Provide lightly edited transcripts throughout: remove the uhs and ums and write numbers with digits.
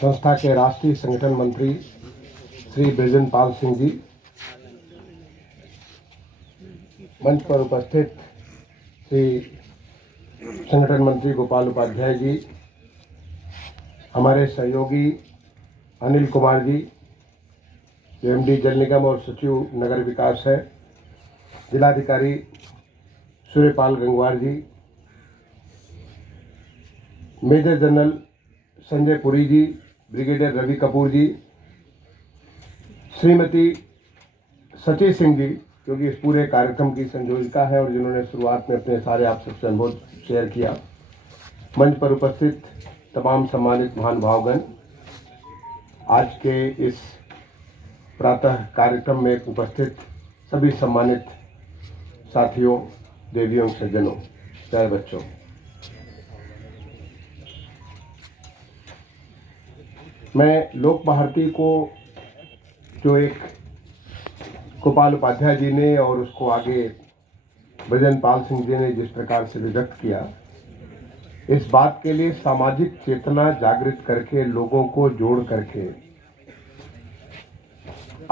संस्था के राष्ट्रीय संगठन मंत्री श्री बृजन पाल सिंह जी, मंच पर उपस्थित श्री संगठन मंत्री गोपाल उपाध्याय जी, हमारे सहयोगी अनिल कुमार जी जो एमडी जल निगम और सचिव नगर विकास है, जिलाधिकारी सूर्यपाल गंगवार जी, मेजर जनरल संजय पुरी जी, ब्रिगेडियर रवि कपूर जी, श्रीमती सची सिंह जी जो कि इस पूरे कार्यक्रम की संयोजिका है और जिन्होंने शुरुआत में अपने सारे आप सबसे अनुभव शेयर किया, मंच पर उपस्थित तमाम सम्मानित महानुभावगण, आज के इस प्रातः कार्यक्रम में उपस्थित सभी सम्मानित साथियों, देवियों, सज्जनों, प्यारे बच्चों, मैं लोक भारती को जो एक गोपाल उपाध्याय जी ने और उसको आगे बृजन पाल सिंह जी ने जिस प्रकार से व्यक्त किया, इस बात के लिए सामाजिक चेतना जागृत करके, लोगों को जोड़ करके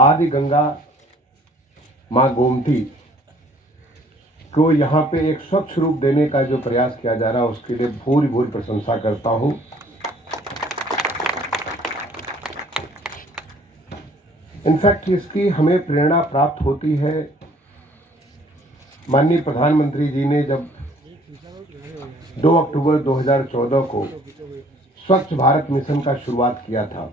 आदि गंगा मां गोमती को यहाँ पे एक स्वच्छ रूप देने का जो प्रयास किया जा रहा है, उसके लिए भूरी भूरी प्रशंसा करता हूं। इनफैक्ट इसकी हमें प्रेरणा प्राप्त होती है माननीय प्रधानमंत्री जी ने जब 2 अक्टूबर 2014 को स्वच्छ भारत मिशन का शुरुआत किया था,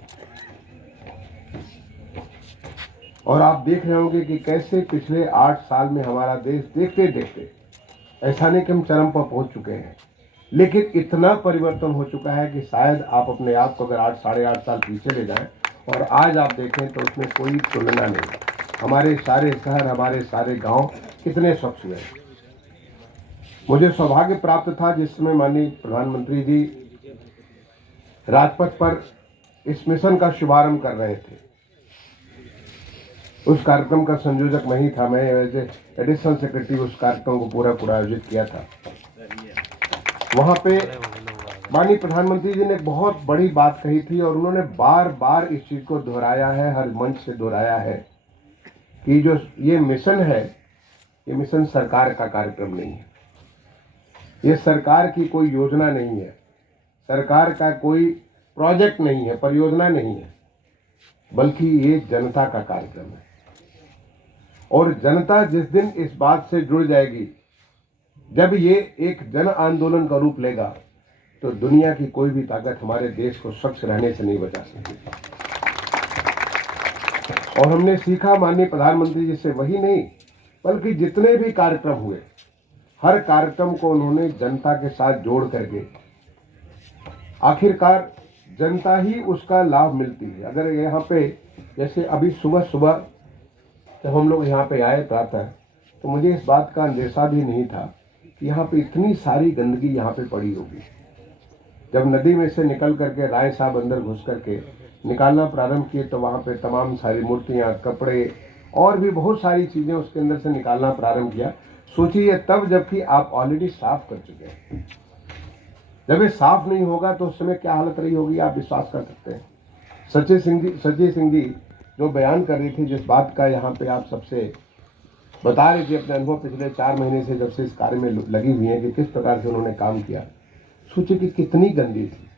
और आप देख रहे होंगे कि कैसे पिछले 8 साल में हमारा देश देखते देखते, ऐसा नहीं कि हम चरम पर पहुंच चुके हैं, लेकिन इतना परिवर्तन हो चुका है कि शायद आप अपने आप को अगर 8 साढ़े 8 साल पीछे ले जाएं और आज आप देखें तो उसमें कोई तुलना नहीं। हमारे सारे शहर, हमारे सारे गांव कितने स्वच्छ हुए। मुझे सौभाग्य प्राप्त था जिस समय माननीय प्रधानमंत्री जी राजपथ पर इस मिशन का शुभारंभ कर रहे थे। उस कार्यक्रम का संयोजक मैं ही था, मैं एज एडिशनल सेक्रेटरी उस कार्यक्रम को पूरा आयोजित किया था। वहां पे माननीय प्रधानमंत्री जी ने बहुत बड़ी बात कही थी और उन्होंने बार बार इस चीज को दोहराया है, हर मंच से दोहराया है कि जो ये मिशन है, ये मिशन सरकार का कार्यक्रम नहीं है, ये सरकार की कोई योजना नहीं है, सरकार का कोई प्रोजेक्ट नहीं है, परियोजना नहीं है, बल्कि ये जनता का कार्यक्रम है। और जनता जिस दिन इस बात से जुड़ जाएगी, जब ये एक जन आंदोलन का रूप लेगा, तो दुनिया की कोई भी ताकत हमारे देश को स्वच्छ रहने से नहीं बचा सकती। और हमने सीखा माननीय प्रधानमंत्री जी से, वही नहीं बल्कि जितने भी कार्यक्रम हुए, हर कार्यक्रम को उन्होंने जनता के साथ जोड़ करके आखिरकार जनता ही उसका लाभ मिलती है। अगर यहाँ पे जैसे अभी सुबह सुबह जब हम लोग यहाँ पे आए प्रातः, तो मुझे इस बात का अंदेशा भी नहीं था कि यहाँ पे इतनी सारी गंदगी यहाँ पे पड़ी होगी। जब नदी में से निकल करके राय साहब अंदर घुस करके निकालना प्रारंभ किए, तो वहाँ पे तमाम सारी मूर्तियाँ, कपड़े और भी बहुत सारी चीज़ें उसके अंदर से निकालना प्रारंभ किया। सोचिए तब, जबकि आप ऑलरेडी साफ कर चुके हैं। जब ये साफ नहीं होगा तो उस समय क्या हालत रही होगी, आप विश्वास कर सकते हैं। सची सिंह जी जो बयान कर रही थी, जिस बात का यहाँ पे आप सबसे बता रही थी अपने अनुभव, पिछले 4 महीने से जब से इस कार्य में लगी हुई है कि किस प्रकार से उन्होंने काम किया। सोचिए कि कितनी गंदी थी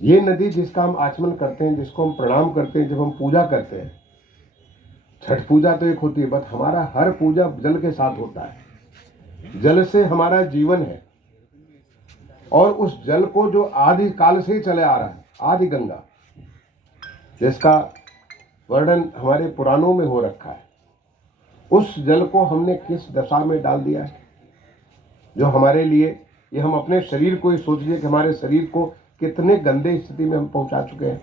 ये नदी, जिसका हम आचमन करते हैं, जिसको हम प्रणाम करते हैं, जब हम पूजा करते हैं। छठ पूजा तो एक होती है, बट हमारा हर पूजा जल के साथ होता है। जल से हमारा जीवन है, और उस जल को जो आदि काल से ही चले आ रहा है, आदि गंगा, जिसका वर्णन हमारे पुराणों में हो रखा है, उस जल को हमने किस दशा में डाल दिया है, जो हमारे लिए, ये हम अपने शरीर को ही सोचिए कि हमारे शरीर को कितने गंदे स्थिति में हम पहुंचा चुके हैं।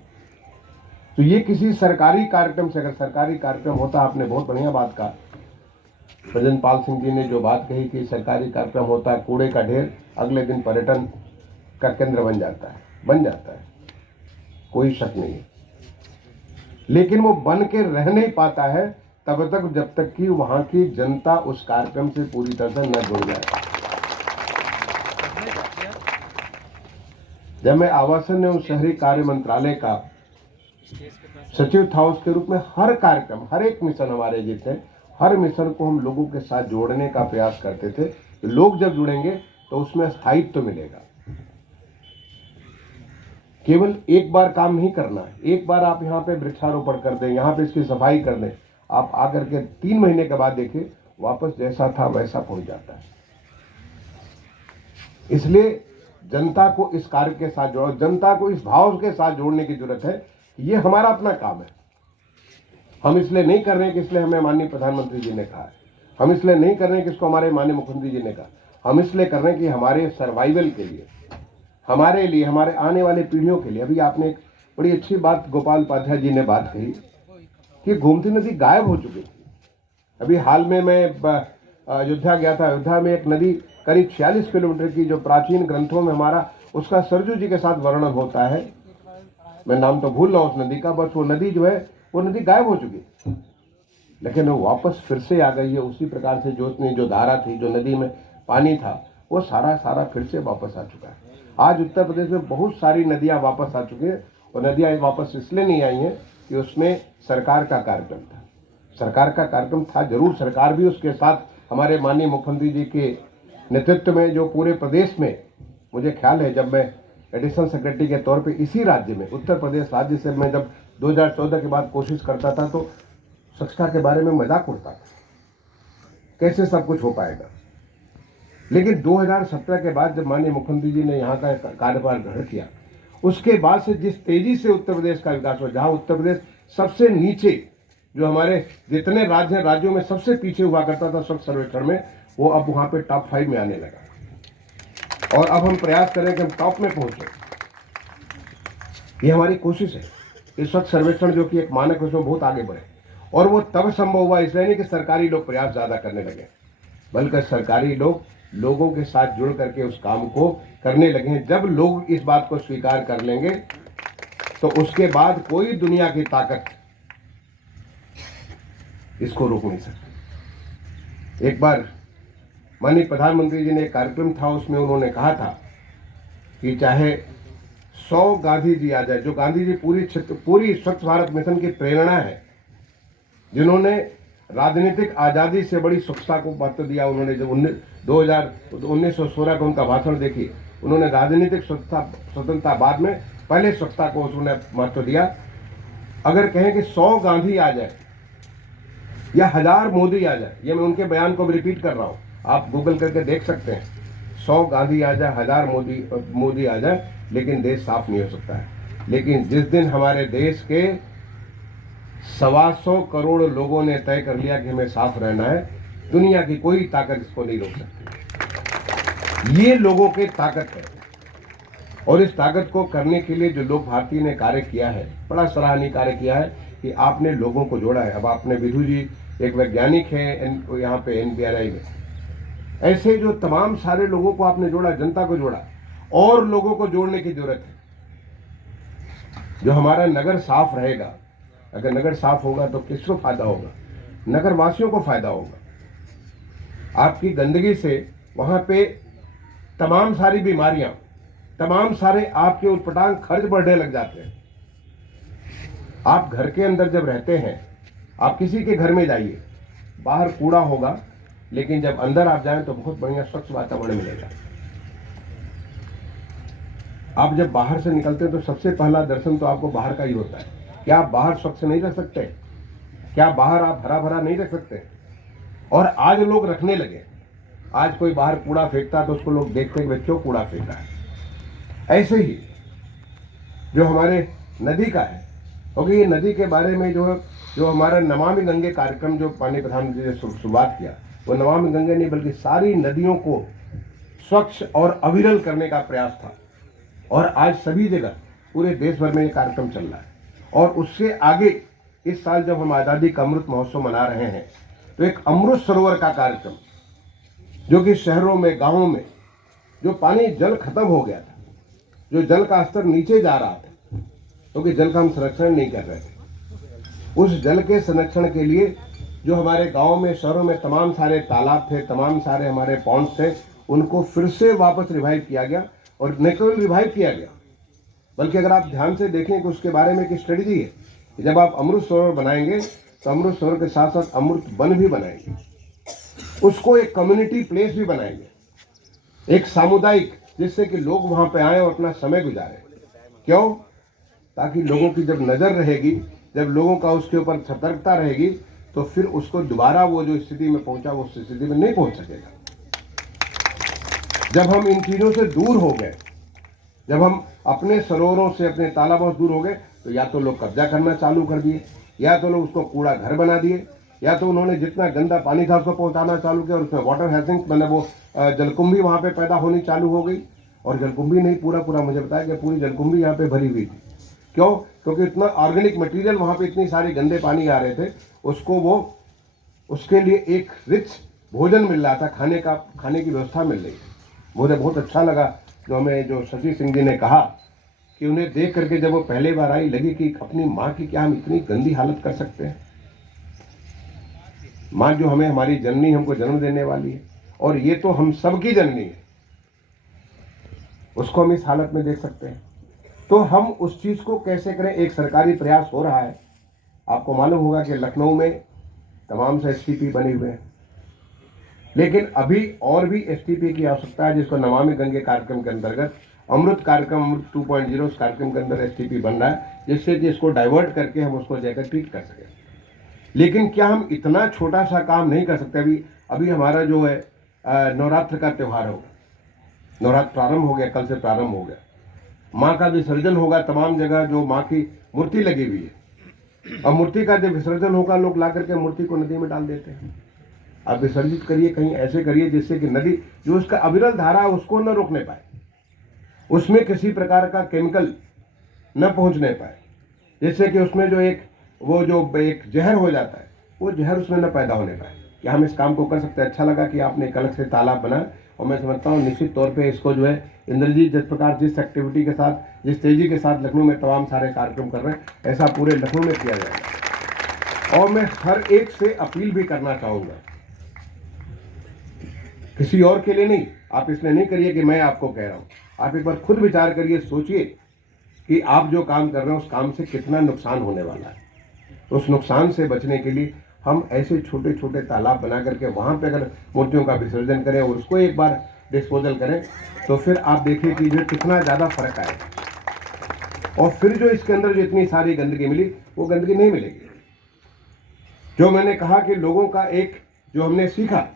तो ये किसी सरकारी कार्यक्रम से, अगर सरकारी कार्यक्रम होता, आपने बहुत बढ़िया बात कहा, बृजन पाल सिंह जी ने जो बात कही कि सरकारी कार्यक्रम होता है, कूड़े का ढेर, अगले दिन पर्यटन का केंद्र बन जाता है, कोई शक नहीं है। लेकिन वो बन के रह नहीं पाता है तब तक, जब तक कि वहां की जनता उस कार्यक्रम से पूरी तरह से न जुड़ जाए। जब मैं आवासन एवं शहरी कार्य मंत्रालय का सचिव था, उसके रूप में हर कार्यक्रम, हर एक मिशन हमारे जितने, हर मिशन को हम लोगों के साथ जोड़ने का प्रयास करते थे। लोग जब जुड़ेंगे तो उसमें स्थायित्व तो मिलेगा। केवल एक बार काम नहीं करना है, एक बार आप यहाँ पे वृक्षारोपण कर दें, यहाँ पे इसकी सफाई कर दें, आप आकर के 3 महीने के बाद देखिए वापस जैसा था वैसा पहुंच जाता है। इसलिए जनता को इस कार्य के साथ जोड़ो, जनता को इस भाव के साथ जोड़ने की जरूरत है कि ये हमारा अपना काम है। हम इसलिए नहीं कर रहे हैं कि इसलिए हमें माननीय प्रधानमंत्री जी ने कहा है, हम इसलिए नहीं कर रहे हैं कि इसको हमारे माननीय मुख्यमंत्री जी ने कहा, हम इसलिए कर रहे हैं कि हमारे सर्वाइवल के लिए, हमारे लिए, हमारे आने वाले पीढ़ियों के लिए। अभी आपने एक बड़ी अच्छी बात गोपाल उपाध्याय जी ने बात कही कि गोमती नदी गायब हो चुकी थी। अभी हाल में मैं अयोध्या गया था। अयोध्या में एक नदी करीब 46 किलोमीटर की, जो प्राचीन ग्रंथों में हमारा उसका सरजू जी के साथ वर्णन होता है, मैं नाम तो भूल रहा हूँ उस नदी का, बस वो नदी जो है वो नदी गायब हो चुकी, लेकिन वो वापस फिर से आ गई है। उसी प्रकार से जो धारा थी, जो नदी में पानी था, वो सारा फिर से वापस आ चुका है। आज उत्तर प्रदेश में बहुत सारी नदियां वापस आ चुकी हैं, और नदियां वापस इसलिए नहीं आई हैं कि उसमें सरकार का कार्यक्रम था। सरकार का कार्यक्रम था जरूर, सरकार भी उसके साथ, हमारे माननीय मुख्यमंत्री जी के नेतृत्व में जो पूरे प्रदेश में, मुझे ख्याल है जब मैं एडिशनल सेक्रेटरी के तौर पे इसी राज्य में, उत्तर प्रदेश राज्य से मैं जब 2014 के बाद कोशिश करता था तो स्वच्छता के बारे में मजाक उड़ता था, कैसे सब कुछ हो पाएगा। लेकिन 2017 के बाद जब माननीय मुख्यमंत्री जी ने यहाँ का कार्यभार ग्रहण किया, उसके बाद से जिस तेजी से उत्तर प्रदेश का विकास हुआ, जहाँ उत्तर प्रदेश सबसे नीचे, जो हमारे जितने राज्य हैं, राज्यों में सबसे पीछे हुआ करता था स्वच्छ सर्वेक्षण में, वो अब वहाँ पे टॉप 5 में आने लगा। और अब हम प्रयास करें कि हम टॉप में पहुंचे। ये हमारी कोशिश है। इस स्वच्छ सर्वेक्षण जो कि एक मानक है, उसमें बहुत आगे बढ़े। और वो तब संभव हुआ इसलिए नहीं कि सरकारी लोग प्रयास ज़्यादा करने लगे, बल्कि सरकारी लोग लोगों के साथ जुड़ करके उस काम को करने लगे हैं। जब लोग इस बात को स्वीकार कर लेंगे तो उसके बाद कोई दुनिया की ताकत इसको रोक नहीं सकती। एक बार माननीय प्रधानमंत्री जी ने एक कार्यक्रम था, उसमें उन्होंने कहा था कि चाहे 100 गांधी जी आ जाए, जो गांधी जी पूरी स्वच्छ भारत मिशन की प्रेरणा है, जिन्होंने राजनीतिक आज़ादी से बड़ी स्वच्छता को महत्व दिया। उन्होंने जब 1916 का उनका भाषण देखिए, उन्होंने राजनीतिक स्वतंत्रता बाद में, पहले स्वच्छता को उन्होंने महत्व दिया। अगर कहें कि 100 गांधी आ जाए या 1000 मोदी आ जाए, ये मैं उनके बयान को भी रिपीट कर रहा हूँ, आप गूगल करके देख सकते हैं, 100 गांधी आ जाए, 1000 मोदी आ जाए, लेकिन देश साफ नहीं हो सकता है। लेकिन जिस दिन हमारे देश के 125 करोड़ लोगों ने तय कर लिया कि हमें साफ रहना है, दुनिया की कोई ताकत इसको नहीं रोक सकती। ये लोगों की ताकत है, और इस ताकत को करने के लिए जो लोग भारतीय ने कार्य किया है, बड़ा सराहनीय कार्य किया है कि आपने लोगों को जोड़ा है। अब आपने विधु जी एक वैज्ञानिक हैं यहाँ पे NPRI में, ऐसे जो तमाम सारे लोगों को आपने जोड़ा, जनता को जोड़ा, और लोगों को जोड़ने की जरूरत है। जो हमारा नगर साफ रहेगा, अगर नगर साफ होगा तो किसको फायदा होगा? नगर वासियों को फायदा होगा। आपकी गंदगी से वहां पे तमाम सारी बीमारियां, तमाम सारे आपके उटपटांग खर्च बढ़ने लग जाते हैं। आप घर के अंदर जब रहते हैं, आप किसी के घर में जाइए, बाहर कूड़ा होगा, लेकिन जब अंदर आप जाएं तो बहुत बढ़िया स्वच्छ वातावरण मिलेगा। आप जब बाहर से निकलते हैं तो सबसे पहला दर्शन तो आपको बाहर का ही होता है। क्या आप बाहर स्वच्छ नहीं रख सकते? क्या बाहर आप हरा भरा नहीं रख सकते? और आज लोग रखने लगे। आज कोई बाहर कूड़ा फेंकता तो उसको लोग देखते हैं क्यों कूड़ा फेंका है। ऐसे ही जो हमारे नदी का है, क्योंकि ये नदी के बारे में जो हमारा नमामि गंगे कार्यक्रम जो माननीय प्रधानमंत्री ने शुरुआत किया, वो नमामि गंगे नहीं बल्कि सारी नदियों को स्वच्छ और अविरल करने का प्रयास था। और आज सभी जगह पूरे देश भर में ये कार्यक्रम चल रहा है। और उससे आगे इस साल जब हम आज़ादी का अमृत महोत्सव मना रहे हैं, तो एक अमृत सरोवर का कार्यक्रम, जो कि शहरों में, गांवों में जो पानी जल खत्म हो गया था, जो जल का स्तर नीचे जा रहा था, क्योंकि जल का हम संरक्षण नहीं कर रहे थे, उस जल के संरक्षण के लिए जो हमारे गाँव में, शहरों में तमाम सारे तालाब थे, तमाम सारे हमारे पॉन्ड्स थे, उनको फिर से वापस रिवाइव किया गया। और न केवल रिवाइव किया गया, बल्कि अगर आप ध्यान से देखें कि उसके बारे में एक स्ट्रेटजी है कि जब आप अमृत सरोवर बनाएंगे तो अमृत सरोवर के साथ साथ अमृत वन भी बनाएंगे, उसको एक कम्युनिटी प्लेस भी बनाएंगे, एक सामुदायिक, जिससे कि लोग वहां पे आए और अपना समय गुजारें। क्यों? ताकि लोगों की जब नज़र रहेगी, जब लोगों का उसके ऊपर सतर्कता रहेगी, तो फिर उसको दोबारा वो जो स्थिति में पहुंचा वो उस स्थिति में नहीं पहुंच सकेगा। जब हम इन चीज़ों से दूर हो गए, जब हम अपने सरोवरों से, अपने तालाबों से दूर हो गए, तो या तो लोग कब्जा करना चालू कर दिए, या तो लोग उसको कूड़ा घर बना दिए, या तो उन्होंने जितना गंदा पानी था उसको पहुंचाना चालू किया और उसमें वाटर हैसिंग, मतलब वो जलकुंभी वहाँ पे पैदा होनी चालू हो गई। और जलकुंभी नहीं, पूरा मुझे बताया कि पूरी जलकुंभी यहाँ पे भरी हुई थी। क्यों? क्योंकि इतना ऑर्गेनिक मटेरियल वहाँ पे, इतनी सारी गंदे पानी आ रहे थे, उसको वो, उसके लिए एक रिच भोजन मिल रहा था, खाने की व्यवस्था मिल रही थी। मुझे बहुत अच्छा लगा जो शशि सिंह जी ने कहा कि उन्हें देख करके जब वो पहले बार आई, लगी कि अपनी माँ की क्या हम इतनी गंदी हालत कर सकते हैं। माँ जो हमें, हमारी जननी, हमको जन्म देने वाली है, और ये तो हम सबकी जननी है, उसको हम इस हालत में देख सकते हैं। तो हम उस चीज को कैसे करें? एक सरकारी प्रयास हो रहा है। आपको मालूम होगा कि लखनऊ में तमाम से एसटीपी बने हुए हैं, लेकिन अभी और भी एसटीपी की आवश्यकता है, जिसको नमामि गंगे कार्यक्रम के अंतर्गत अमृत कार्यक्रम, अमृत 2.0 उस कार्यक्रम के अंदर एसटीपी बन रहा है, जिससे कि इसको डाइवर्ट करके हम उसको जाकर ट्रीट कर सकें। लेकिन क्या हम इतना छोटा सा काम नहीं कर सकते? अभी हमारा जो है नवरात्र का त्यौहार होगा, नवरात्र प्रारंभ हो गया, कल से प्रारंभ हो गया। माँ का विसर्जन होगा, तमाम जगह जो माँ की मूर्ति लगी हुई है, और मूर्ति का जब विसर्जन होगा, लोग ला करके मूर्ति को नदी में डाल देते हैं। आप विसर्जित करिए, कहीं ऐसे करिए जिससे कि नदी जो उसका अविरल धारा है उसको न रोकने पाए, उसमें किसी प्रकार का केमिकल न पहुंचने पाए, जिससे कि उसमें जो एक जहर हो जाता है, वो जहर उसमें न पैदा होने पाए। क्या हम इस काम को कर सकते हैं? अच्छा लगा कि आपने एक अलग से तालाब बनाया, और मैं समझता हूँ निश्चित तौर पे इसको जो है इंद्रजीत जिस प्रकार, जिस एक्टिविटी के साथ, जिस तेजी के साथ लखनऊ में तमाम सारे कार्यक्रम कर रहे हैं, ऐसा पूरे लखनऊ में किया जाएगा। और मैं हर एक से अपील भी करना चाहूँगा, किसी और के लिए नहीं, आप इसलिए नहीं करिए कि मैं आपको कह रहा हूँ, आप एक बार खुद विचार करिए, सोचिए कि आप जो काम कर रहे हैं उस काम से कितना नुकसान होने वाला है। उस नुकसान से बचने के लिए हम ऐसे छोटे छोटे तालाब बना करके वहाँ पे अगर मूर्तियों का विसर्जन करें और उसको एक बार डिस्पोजल करें, तो फिर आप देखिए कि जो कितना ज़्यादा फर्क आएगा। और फिर जो इसके अंदर जो इतनी सारी गंदगी मिली, वो गंदगी नहीं मिलेगी। जो मैंने कहा कि लोगों का एक जो हमने सीखा,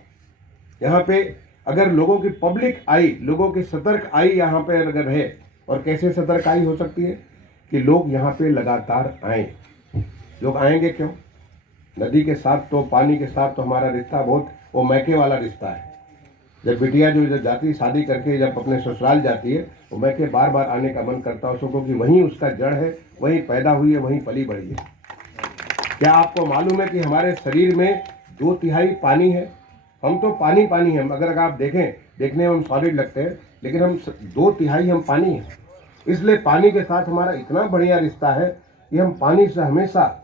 यहाँ पे अगर लोगों की पब्लिक आई, लोगों की सतर्क आई यहाँ पे अगर रहे, और कैसे सतर्क आई हो सकती है कि लोग यहाँ पे लगातार आए। लोग आएंगे क्यों? नदी के साथ तो, पानी के साथ तो हमारा रिश्ता बहुत वो मैके वाला रिश्ता है। जब बिटिया जो जाती शादी करके, जब अपने ससुराल जाती है, वो मैके बार बार आने का मन करता है उसको, क्योंकि वहीं उसका जड़ है, वहीं पैदा हुई है, वहीं पली बढ़ी है। क्या आपको मालूम है कि हमारे शरीर में 2/3 पानी है? हम तो पानी हैं, अगर आप देखें, देखने में हम सॉलिड लगते हैं, लेकिन हम 2/3 हम पानी हैं। इसलिए पानी के साथ हमारा इतना बढ़िया रिश्ता है कि हम पानी से हमेशा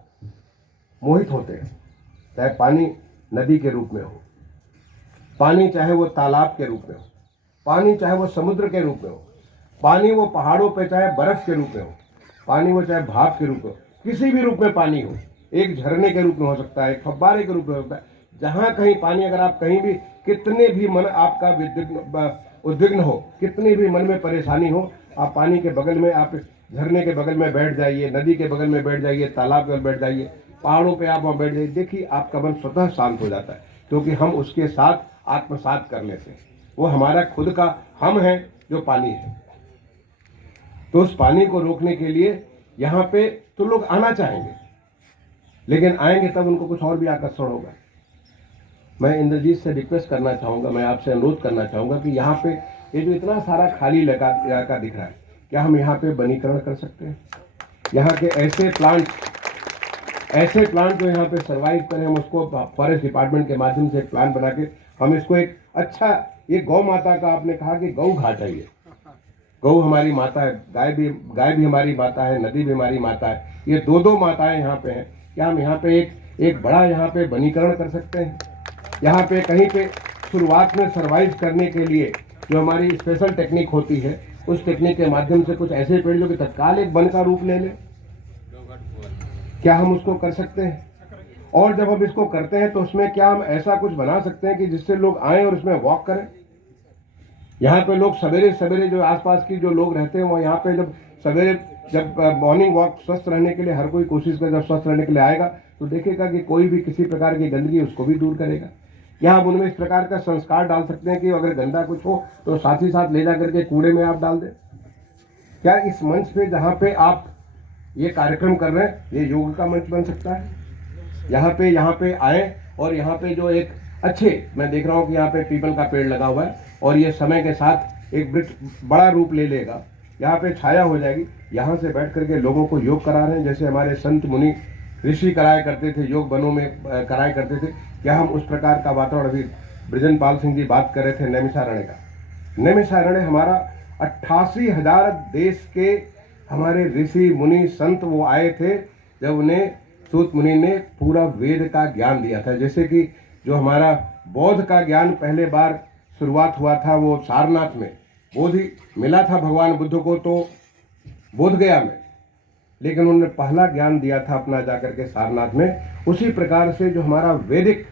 मोहित होते हैं, चाहे पानी नदी के रूप में हो, पानी चाहे वो तालाब के रूप में हो, पानी चाहे वो समुद्र के रूप में हो, पानी वो पहाड़ों पे चाहे बर्फ के रूप में हो, पानी वो चाहे भाप के रूप में हो, किसी भी रूप में पानी हो, एक झरने के रूप में हो सकता है, एक फव्वारे के रूप में हो सकता है। जहाँ कहीं पानी, अगर आप कहीं भी, कितने भी मन आपका उद्विग्न हो, कितनी भी मन में परेशानी हो, आप पानी के बगल में, आप झरने के बगल में बैठ जाइए, नदी के बगल में बैठ जाइए, तालाब के बगल बैठ जाइए, पहाड़ों पे आप वहाँ बैठ जाइए, देखिए आपका मन स्वतः शांत हो जाता है, क्योंकि हम उसके साथ आत्मसात कर लेते हैं। वो हमारा खुद का हम है जो पानी है। तो उस पानी को रोकने के लिए यहाँ पे तो लोग आना चाहेंगे, लेकिन आएंगे तब उनको कुछ और भी आकर्षण होगा। मैं इंद्रजीत से रिक्वेस्ट करना चाहूँगा, मैं आपसे अनुरोध करना चाहूँगा कि यहाँ पे ये जो इतना सारा खाली इलाका दिख रहा है, क्या हम यहाँ पे वनीकरण कर सकते हैं? यहाँ के ऐसे प्लांट जो यहाँ पे सर्वाइव करें, हम उसको फॉरेस्ट डिपार्टमेंट के माध्यम से एक प्लान बना के हम इसको एक अच्छा, ये गौ माता का आपने कहा कि गौ घाट है, ये गौ हमारी माता है, गाय भी हमारी माता है, नदी भी हमारी माता है, ये दो माताएं यहाँ पे हैं। क्या हम यहाँ पे एक बड़ा यहाँ पे वनीकरण कर सकते हैं? यहाँ पे कहीं पे शुरुआत में सर्वाइव करने के लिए जो हमारी स्पेशल टेक्निक होती है, उस टेक्निक के माध्यम से कुछ ऐसे पेड़ जो कि तत्काल एक वन का रूप ले ले, क्या हम उसको कर सकते हैं? और जब हम इसको करते हैं तो उसमें क्या हम ऐसा कुछ बना सकते हैं कि जिससे लोग आए और उसमें वॉक करें? यहाँ पे लोग सवेरे सवेरे जो आसपास की जो लोग रहते हैं वो यहाँ पे जब सवेरे जब मॉर्निंग वॉक स्वस्थ रहने के लिए हर कोई कोशिश करे, जब स्वस्थ रहने के लिए आएगा तो देखेगा कि कोई भी किसी प्रकार की गंदगी उसको भी दूर करेगा। क्या हम उनमें इस प्रकार का संस्कार डाल सकते हैं कि अगर गंदा कुछ हो तो साथ ही साथ ले जा करके कूड़े में आप डाल दें? क्या इस मंच पे जहाँ पे आप ये कार्यक्रम कर रहे हैं ये योग का मंच बन सकता है? यहाँ पे आए और यहाँ पे जो एक अच्छे, मैं देख रहा हूँ कि यहाँ पे पीपल का पेड़ लगा हुआ है और ये समय के साथ एक वृक्ष बड़ा रूप ले लेगा, यहाँ पे छाया हो जाएगी। यहाँ से बैठ करके लोगों को योग करा रहे हैं, जैसे हमारे संत मुनि ऋषि कराया करते थे, योग वनों में कराया करते थे। क्या हम उस प्रकार का वातावरण, अभी बृजनपाल सिंह जी बात कर रहे थे नैमिषारण्य का, नैमिषारण्य हमारा 88,000 देश के हमारे ऋषि मुनि संत वो आए थे जब उन्हें सूत मुनि ने पूरा वेद का ज्ञान दिया था। जैसे कि जो हमारा बौद्ध का ज्ञान पहले बार शुरुआत हुआ था वो सारनाथ में, बोधि मिला था भगवान बुद्ध को तो बोध गया में, लेकिन उन्होंने पहला ज्ञान दिया था अपना जाकर के सारनाथ में। उसी प्रकार से जो हमारा वैदिक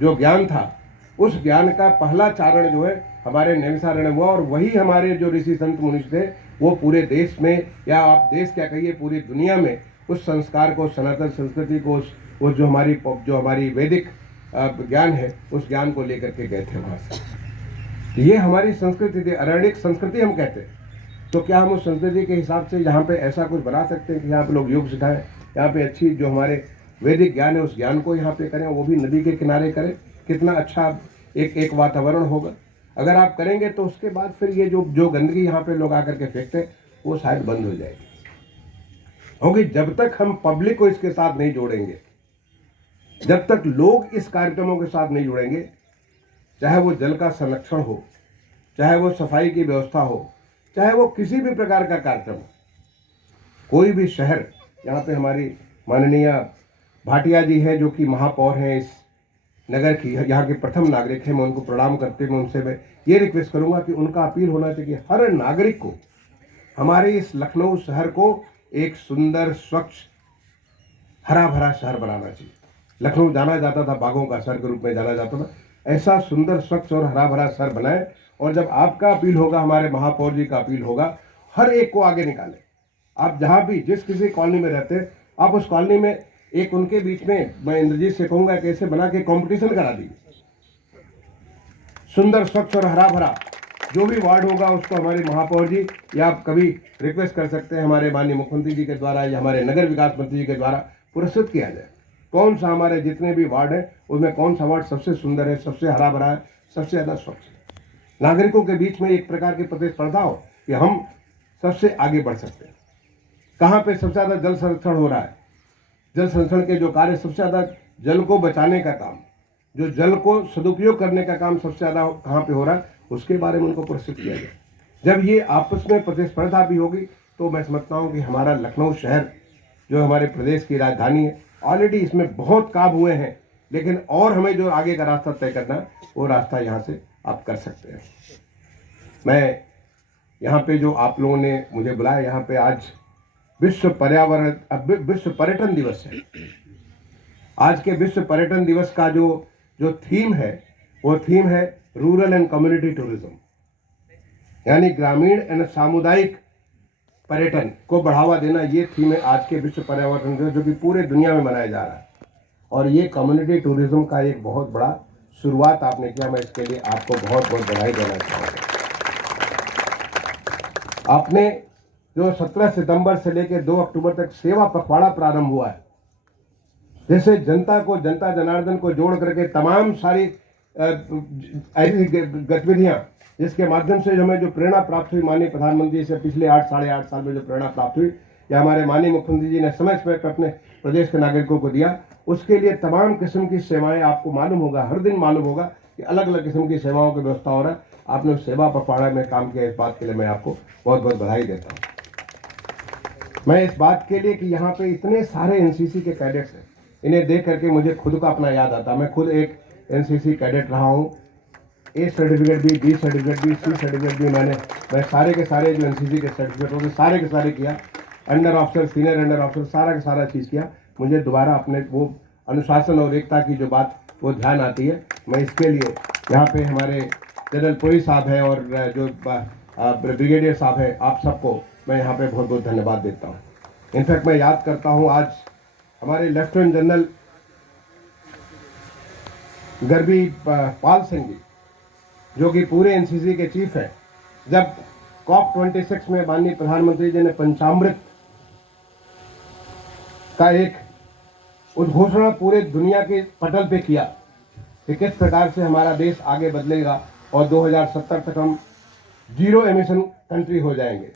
जो ज्ञान था उस ज्ञान का पहला चारण जो है हमारे नैमिषारण्य हुआ, और वही हमारे जो ऋषि संत मुनि थे वो पूरे देश में, या आप देश क्या कहिए पूरी दुनिया में, उस संस्कार को, सनातन संस्कृति को, उस जो हमारी वैदिक ज्ञान है उस ज्ञान को लेकर के गए थे वहाँ से। ये हमारी संस्कृति थी, अरण्यक संस्कृति हम कहते हैं। तो क्या हम उस संस्कृति के हिसाब से यहाँ पे ऐसा कुछ बना सकते हैं कि यहाँ पे लोग योग सिखाएं, यहाँ पे अच्छी जो हमारे वैदिक ज्ञान है उस ज्ञान को यहाँ पे करें, वो भी नदी के किनारे करें? कितना अच्छा एक वातावरण होगा। अगर आप करेंगे तो उसके बाद फिर ये जो गंदगी यहाँ पे लोग आकर के फेंकते हैं वो शायद बंद हो जाएगी। क्योंकि जब तक हम पब्लिक को इसके साथ नहीं जोड़ेंगे, जब तक लोग इस कार्यक्रमों के साथ नहीं जुड़ेंगे, चाहे वो जल का संरक्षण हो, चाहे वो सफाई की व्यवस्था हो, चाहे वो किसी भी प्रकार का कार्यक्रम हो, कोई भी शहर, यहाँ पे हमारी माननीय भाटिया जी हैं जो कि महापौर हैं इस नगर की, यहाँ के प्रथम नागरिक हैं, मैं उनको प्रणाम करते हुए उनसे मैं ये रिक्वेस्ट करूँगा कि उनका अपील होना चाहिए कि हर नागरिक को हमारे इस लखनऊ शहर को एक सुंदर, स्वच्छ, हरा भरा शहर बनाना चाहिए। लखनऊ जाना जाता था बागों का शहर के रूप में जाना जाता था, ऐसा सुंदर, स्वच्छ और हरा भरा शहर बनाए। और जब आपका अपील होगा, हमारे महापौर जी का अपील होगा, हर एक को आगे निकालें। आप जहाँ भी जिस किसी कॉलोनी में रहते हैं, आप उस कॉलोनी में एक उनके बीच में, मैं इंद्रजीत से कहूँगा कैसे बना के कंपटीशन करा दीजिए, सुंदर, स्वच्छ और हरा भरा। जो भी वार्ड होगा उसको हमारे महापौर जी, या आप कभी रिक्वेस्ट कर सकते हैं हमारे माननीय मुख्यमंत्री जी के द्वारा या हमारे नगर विकास मंत्री जी के द्वारा पुरस्कृत किया जाए। कौन सा हमारे जितने भी वार्ड है उसमें कौन सा वार्ड सबसे सुंदर है, सबसे हरा भरा है, सबसे ज़्यादा स्वच्छ है। नागरिकों के बीच में एक प्रकार की प्रतिस्पर्धा हो कि हम सबसे आगे बढ़ सकते हैं। कहाँ पे सबसे ज़्यादा जल संरक्षण हो रहा है, जल संरक्षण के जो कार्य, सबसे ज़्यादा जल को बचाने का काम, जो जल को सदुपयोग करने का काम सबसे ज़्यादा कहाँ पे हो रहा है, उसके बारे में उनको पुरस्कृत किया जाए। जब ये आपस में प्रतिस्पर्धा भी होगी तो मैं समझता हूँ कि हमारा लखनऊ शहर जो हमारे प्रदेश की राजधानी है, ऑलरेडी इसमें बहुत काम हुए हैं, लेकिन और हमें जो आगे का रास्ता तय करना है वो रास्ता यहाँ से आप कर सकते हैं। मैं यहाँ पे जो आप लोगों ने मुझे बुलाया, यहाँ पे आज विश्व पर्यटन दिवस है। आज के विश्व पर्यटन दिवस का जो थीम है वो थीम है रूरल एंड कम्युनिटी टूरिज्म, यानी ग्रामीण एंड सामुदायिक पर्यटन को बढ़ावा देना। ये थीम है आज के विश्व पर्यावरण दिवस, जो कि पूरे दुनिया में मनाया जा रहा है। और ये कम्युनिटी टूरिज्म का एक बहुत बड़ा शुरुआत आपने किया, मैं इसके लिए आपको बहुत बहुत बधाई देना चाहूँगा। आपने जो 17 सितंबर से लेकर 2 अक्टूबर तक सेवा पखवाड़ा प्रारंभ हुआ है, जैसे जनता को, जनता जनार्दन को जोड़ करके तमाम सारी ऐसी गतिविधियां, जिसके माध्यम से हमें जो प्रेरणा प्राप्त हुई माननीय प्रधानमंत्री से पिछले 8-8.5 साल में जो प्रेरणा प्राप्त हुई, या हमारे माननीय मुख्यमंत्री जी ने समय समय पर अपने प्रदेश के नागरिकों को दिया, उसके लिए तमाम किस्म की सेवाएं, आपको मालूम होगा, हर दिन मालूम होगा कि अलग अलग किस्म की सेवाओं की व्यवस्था हो रहा है। आपने उस सेवा पखवाड़ा में काम किया, इस बात के लिए मैं आपको बहुत बहुत बधाई देता हूँ। मैं इस बात के लिए कि यहाँ पे इतने सारे एनसीसी के कैडेट्स हैं, इन्हें देख करके मुझे खुद का अपना याद आता। मैं खुद एक एनसीसी कैडेट रहा हूँ ए सर्टिफिकेट भी, बी सर्टिफिकेट भी, सी सर्टिफिकेट भी मैं सारे के सारे जो एनसीसी के सर्टिफिकेट होते सारे के सारे किया। Under officer, senior under officer, सारा का सारा चीज़ किया। मुझे दोबारा अपने वो अनुशासन और एकता की जो बात वो ध्यान आती है। मैं इसके लिए यहाँ पे हमारे जनरल पुरी साहब है और जो ब्रिगेडियर साहब है, आप सबको मैं यहाँ पे बहुत बहुत धन्यवाद देता हूँ। इनफैक्ट मैं याद करता हूँ आज हमारे लेफ्टिनेंट जनरल गर्बी पाल सिंह जी, जो कि पूरे एनसीसी के चीफ हैं, जब COP26 में माननीय प्रधानमंत्री जी ने पंचामृत का एक उद्घोषणा पूरे दुनिया के पटल पे किया कि किस प्रकार से हमारा देश आगे बदलेगा और 2070 तक हम जीरो एमिशन कंट्री हो जाएंगे।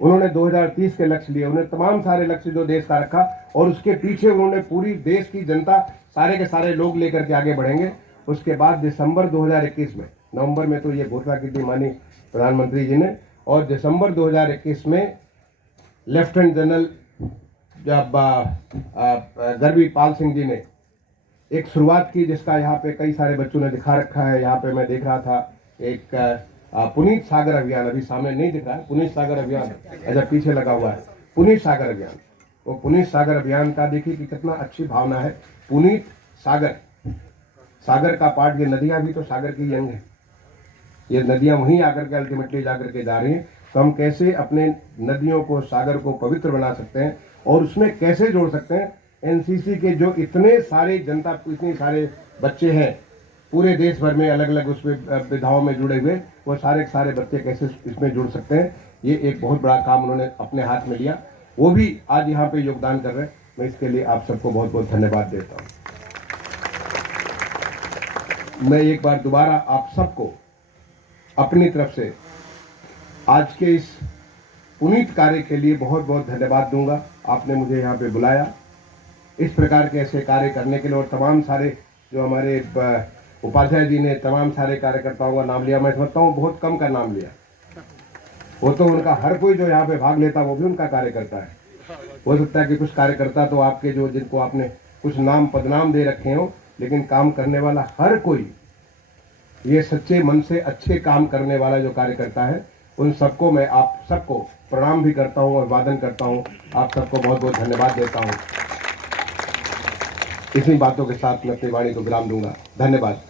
उन्होंने 2030 के लक्ष्य लिए, उन्होंने तमाम सारे लक्ष्य जो देश का रखा और उसके पीछे उन्होंने पूरी देश की जनता, सारे के सारे लोग लेकर के आगे बढ़ेंगे। उसके बाद दिसंबर 2021 में, नवंबर में तो ये घोषणा की थी माननीय प्रधानमंत्री जी ने, और दिसंबर 2021 में लेफ्टिनेंट जनरल जब गर्बी पाल सिंह जी ने एक शुरुआत की, जिसका यहाँ पे कई सारे बच्चों ने दिखा रखा है। यहाँ पे मैं देख रहा था एक पुनीत सागर अभियान, अभी सामने नहीं दिख रहा है, पुनीत सागर अभियान अच्छा पीछे लगा हुआ है, पुनीत सागर अभियान। वो पुनीत सागर अभियान का देखिए कि कितना अच्छी भावना है। पुनीत सागर, सागर का पार्ट, ये नदियाँ भी तो सागर की यंग है, ये नदियाँ वहीं आकर के अल्टीमेटली जाकर के जा रही हैं। तो हम कैसे अपने नदियों को, सागर को पवित्र बना सकते हैं और उसमें कैसे जोड़ सकते हैं। एनसीसी के जो इतने सारे जनता, इतने सारे बच्चे हैं पूरे देश भर में, अलग अलग उसमें विधाओं में जुड़े हुए, वो सारे के सारे बच्चे कैसे इसमें जुड़ सकते हैं, ये एक बहुत बड़ा काम उन्होंने अपने हाथ में लिया। वो भी आज यहाँ पे योगदान कर रहे हैं। मैं इसके लिए आप सबको बहुत बहुत धन्यवाद देता हूँ। मैं एक बार दोबारा आप सबको अपनी तरफ से आज के इस पुनीत कार्य के लिए बहुत बहुत धन्यवाद दूंगा। आपने मुझे यहाँ पे बुलाया इस प्रकार के ऐसे कार्य करने के लिए, और तमाम सारे जो हमारे उपाध्याय जी ने तमाम सारे कार्यकर्ताओं का नाम लिया, मैं समझता हूँ बहुत कम का नाम लिया। वो तो उनका हर कोई जो यहाँ पे भाग लेता वो भी उनका कार्यकर्ता है। हो सकता है कि कुछ कार्यकर्ता तो आपके जो, जिनको आपने कुछ नाम पदनाम दे रखे हो, लेकिन काम करने वाला हर कोई, ये सच्चे मन से अच्छे काम करने वाला जो कार्यकर्ता है, उन सबको मैं आप सबको प्रणाम भी करता हूँ और वादन करता हूँ। आप सबको बहुत बहुत धन्यवाद देता हूँ। इसी बातों के साथ मैं अपनी वाणी को विराम दूंगा। धन्यवाद।